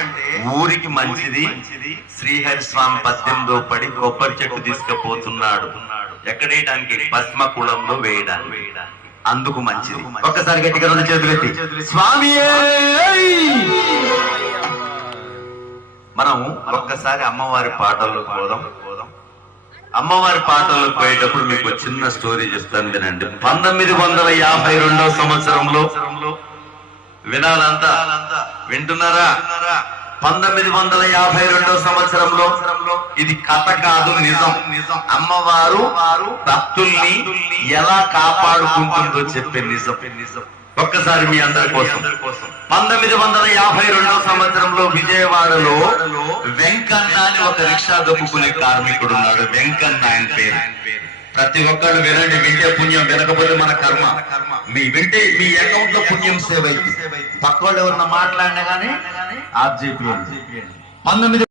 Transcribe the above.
అంటే ఊరికి మంచిది. శ్రీహరి స్వామి పద్దెనిమిదో పడి కొబ్బరి చెట్టు తీసుకుపోతున్నాడు. ఎక్కడేయడానికి పద్మ కులంలో వేయడానికి. అందుకు మంచిది. ఒక్కసారి గట్టిగా రెండు చేతులు ఎత్తి స్వామి మనం ఒక్కసారి అమ్మవారి పాటల్లో పోదాం. అమ్మవారి పాటల్లో పోయేటప్పుడు మీకు చిన్న స్టోరీ చెప్తాను వినండి. పంతొమ్మిది వందల యాభై రెండవ సంవత్సరంలో వినాలంతా వింటున్నారా? పంతొమ్మిది వందల యాభై రెండో సంవత్సరంలో ఇది కథ కాదు నిజం. నిజం అమ్మవారు భక్తుల్ని ఎలా కాపాడుకుంటుందో చెప్పే నిజం. నిజం ఒక్కసారి మీ అందరి కోసం. పంతొమ్మిది వందల యాభై రెండో సంవత్సరంలో విజయవాడలో వెంకన్న అని ఒక రిక్షా దొక్కుకునే కార్మికుడు ఉన్నాడు. వెంకన్న ఆయన పేరు. ప్రతి ఒక్కళ్ళు వినండి వింటే పుణ్యం వినకపోతే మన కర్మ. మీ వింటే మీ అకౌంట్లో పుణ్యం సేవ్ అయింది. పక్క వాళ్ళు ఎవరన్నా మాట్లాడినా గానీ ఆర్జేపీ పంతొమ్మిది